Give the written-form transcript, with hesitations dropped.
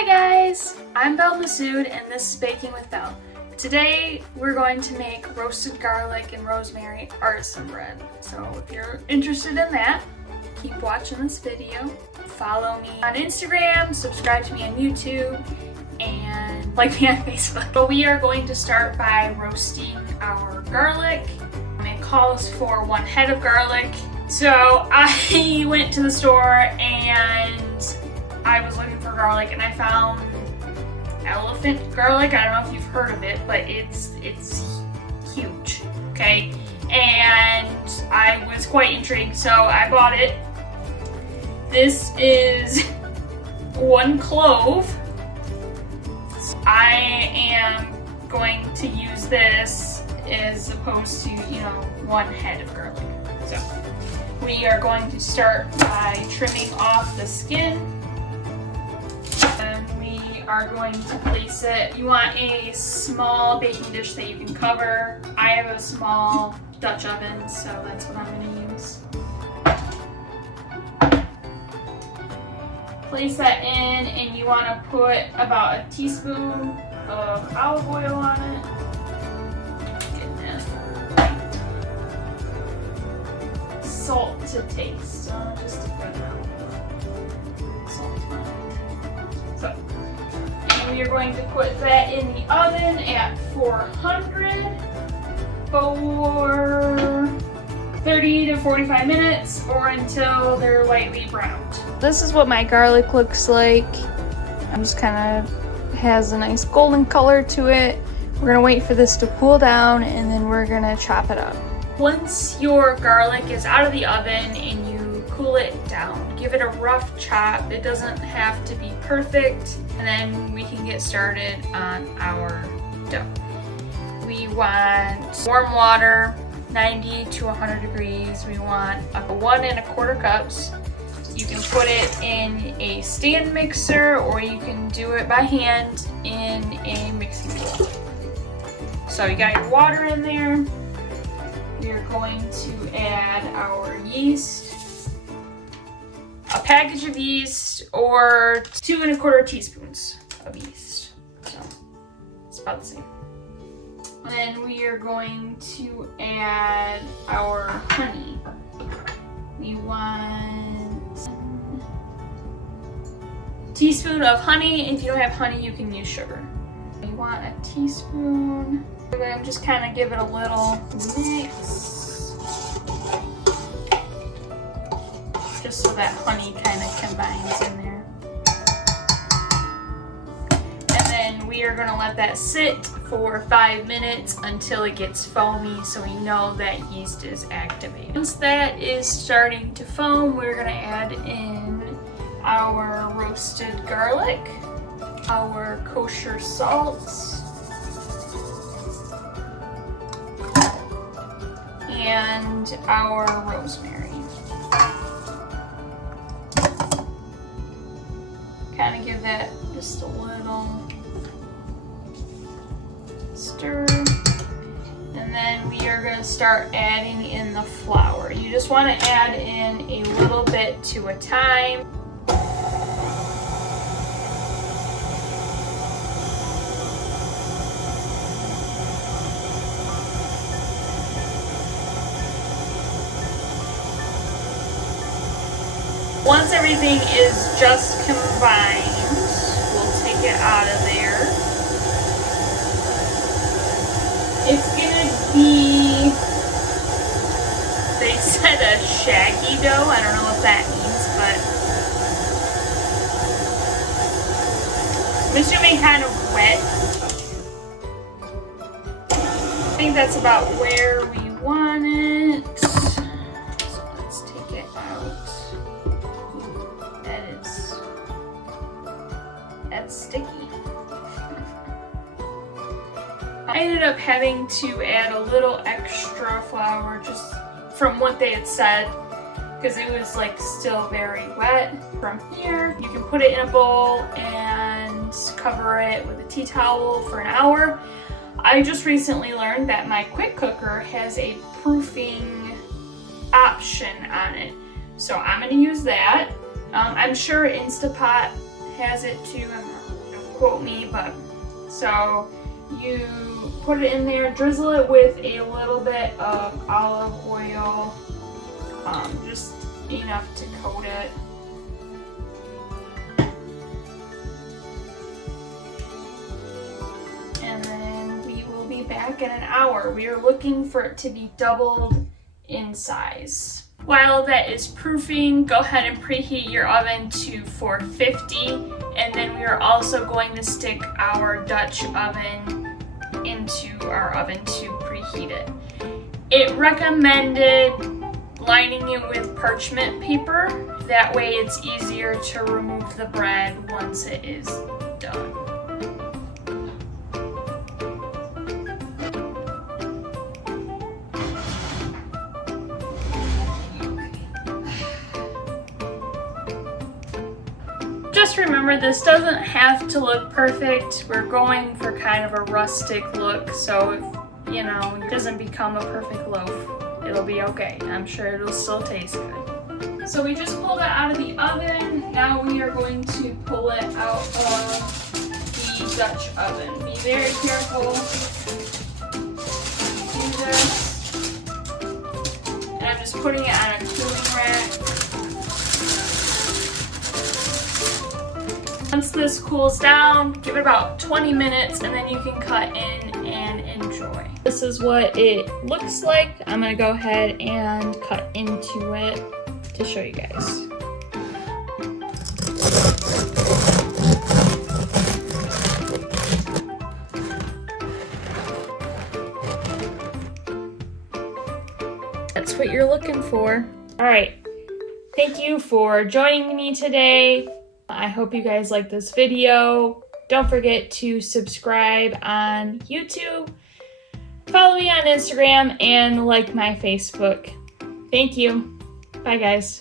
Hi guys, I'm Belle and this is Baking with Belle. Today we're going to make roasted garlic and rosemary artisan bread. So if you're interested in that, keep watching this video. Follow me on Instagram, subscribe to me on YouTube, and like me on Facebook. But we are going to start by roasting our garlic. It calls for 1 head of garlic. So I went to the store and I was looking for garlic and I found elephant garlic. I don't know if you've heard of it, but it's huge, okay? And I was quite intrigued, so I bought it. This is 1 clove. I am going to use this as opposed to, 1 head of garlic. So we are going to start by trimming off the skin. We are going to place it. You want a small baking dish that you can cover. I have a small Dutch oven, so that's what I'm going to use. Place that in, and you want to put about a teaspoon of olive oil on it. Salt to taste, so just a good amount of salt on it. So, and we are going to put that in the oven at 400 for 30 to 45 minutes or until they're lightly browned. This is what my garlic looks like. I'm just kind of has a nice golden color to it. We're gonna wait for this to cool down and then we're gonna chop it up. Once your garlic is out of the oven and you cool it down, give it a rough chop. It doesn't have to be perfect, and then we can get started on our dough. We want warm water, 90 to 100 degrees. We want 1 1/4 cups. You can put it in a stand mixer or you can do it by hand in a mixing bowl. So you got your water in there. We are going to add our yeast, a package of yeast, or 2 1/4 teaspoons of yeast. So it's about the same. And then we are going to add our honey. We want a teaspoon of honey. If you don't have honey, you can use sugar. We want a teaspoon. I'm just kind of give it a little mix, just so that honey kind of combines in there. And then we are going to let that sit for 5 minutes until it gets foamy, so we know that yeast is activated. Once that is starting to foam, we're going to add in our roasted garlic, our kosher salt, and our rosemary. Kind of give that just a little stir. And then we are going to start adding in the flour. You just want to add in a little bit to a time. Once everything is just combined, we'll take it out of there. It's gonna be, they said a shaggy dough. I don't know what that means, but I'm assuming kind of wet. I think that's about where we want it. Sticky. I ended up having to add a little extra flour just from what they had said because it was like still very wet. From here, you can put it in a bowl and cover it with a tea towel for an hour. I just recently learned that my quick cooker has a proofing option on it, so I'm going to use that. I'm sure Instapot has it too. Don't quote me, but so you put it in there, drizzle it with a little bit of olive oil, just enough to coat it. And then we will be back in an hour. We are looking for it to be doubled in size. While that is proofing, go ahead and preheat your oven to 450, and then we are also going to stick our Dutch oven into our oven to preheat it. It recommended lining it with parchment paper. That way it's easier to remove the bread once it is done. Just remember, this doesn't have to look perfect. We're going for kind of a rustic look, so if, you know, it doesn't become a perfect loaf, it'll be okay. I'm sure it'll still taste good. So we just pulled it out of the oven. Now we are going to pull it out of the Dutch oven. Be very careful. Do this. And I'm just putting it on a cooling rack. Once this cools down, give it about 20 minutes and then you can cut in and enjoy. This is what it looks like. I'm gonna go ahead and cut into it to show you guys. That's what you're looking for. All right, thank you for joining me today. I hope you guys like this video. Don't forget to subscribe on YouTube, follow me on Instagram, and like my Facebook. Thank you. Bye, guys.